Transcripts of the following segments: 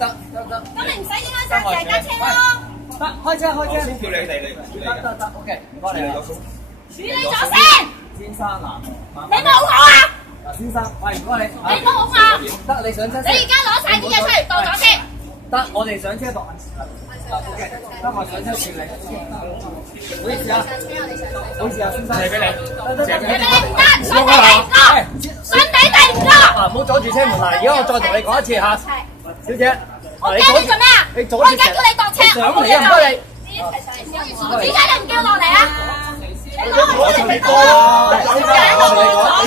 得。咁你唔使影響晒成架車咯。得，開車。先叫你哋，得，OK，唔該你啦。處理咗先。先生嗱，你冇我啊！嗱，先生，喂，唔該你。你冇我。得，你上車先。你而家攞晒啲嘢出嚟當咗先。得，我哋上車度。OK， 得我上車處理。唔好意思啊，先生。借俾你。借俾你唔得，信你哋唔得，信你哋唔得。嗱，唔好阻住車門嗱，而家我再同你講一次嚇，小姐。我驚你做咩啊？你阻住。我而家叫你落車。上嚟啊！唔該你。點解你唔叫落嚟啊？你攞出嚟講。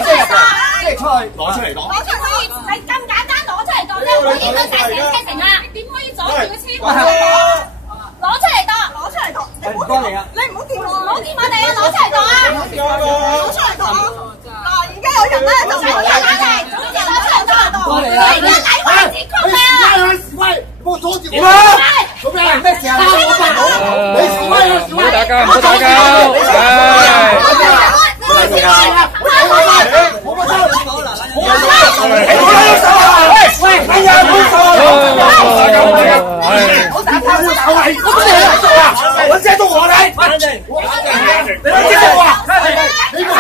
即係出去攞出嚟講。攞出可以，你咁簡單攞出嚟當啫，唔可以影響晒成車程啊！你點可以阻住個車門攞出嚟當，攞出嚟當。唔該你啊！你唔好掂我，攞電話嚟啊！攞出嚟當啊！攞出嚟當。嗱，而家有人咧就攞出嚟，總之攞出嚟當。你而家抵位置曲啊！喂，冇阻住點啊？做咩啊？咩事啊？你示威啊！唔好打交，唔好打交，我接住我来，你来接住我，你不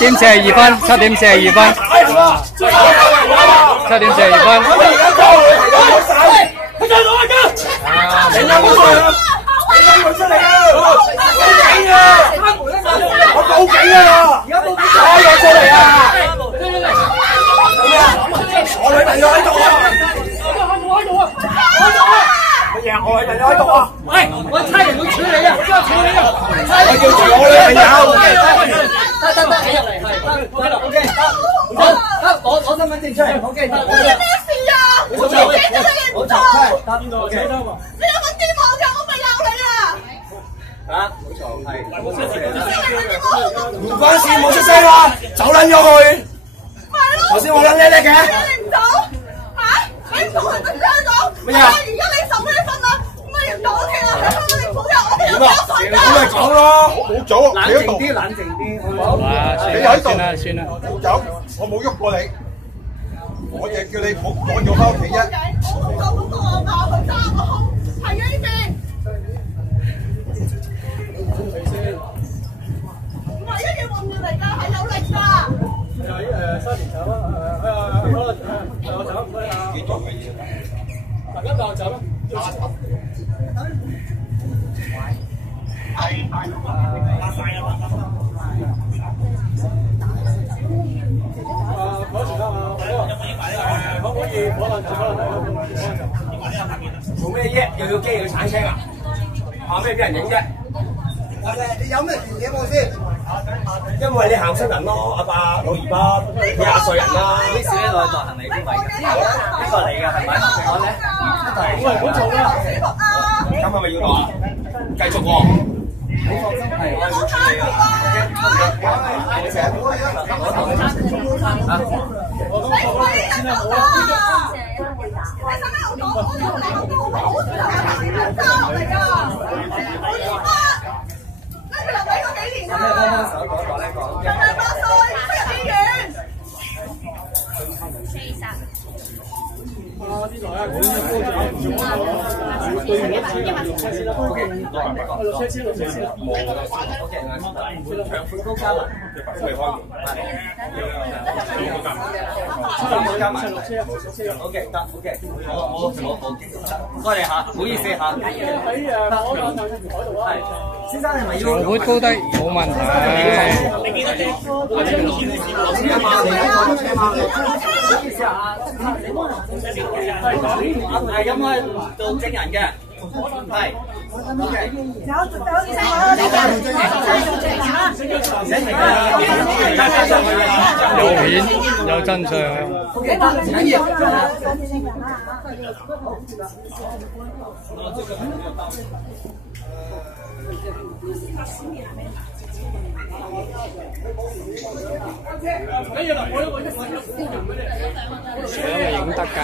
7:42分，7:42分。我報警啊！開咗出嚟啊！我女朋友喺度啊！乜嘢？我女朋友喺度啊！喂，我差人會處理啊！處理啊！我叫住我女朋友。得，你入嚟係得 ，OK， 得，攞身份證出嚟 ，OK， 得。咩事啊？我自己都你唔錯。得 ，OK。你有份電話㗎，我咪鬧你啊！啊，冇錯，係。唔關事，冇出聲啊！走撚咗去。係咯。頭先我撚叻嘅。你唔走嚇？你唔同人哋聽講。乜嘢？而家你受咩分啊？咩唔講添啊？你唔好入，我哋有交稅㗎。咁咪講咯，冇走，冷靜啲，好唔好？你喺度。算啦。冇走，我冇喐過你，我就叫你唔好趕咗翻屋企啫。我夠好多啊！佢揸個胸，係啊呢邊。唔係一樣運動嚟㗎，係有力㗎。3年走啊！我走唔該啊！幾做嘅嘢？大家就走啦。攞住啦嘛，可唔可以攞兩做咩啫？又要機又要鏟車啊？怕咩俾人影啫？你有咩嘢冇先？因為你行新人咯，阿爸老二爸20歲人啦。呢時咧我係行李邊位嘅？呢個嚟嘅係咪？我咧，喂，唔好做啦！咁係咪要攞啊？繼續喎。你放心，係我係會處理嘅。長款高加埋，未開完。加埋。OK 得 OK， 我攞多謝嚇，唔好意思嚇。先生係咪要？活高低冇問題。你記得啫。車馬嚟啊！車馬嚟。唔好意思啊，係咁可以做證人嘅。係。OK。有片有真相。OK， 得，唔緊要。相係影得㗎。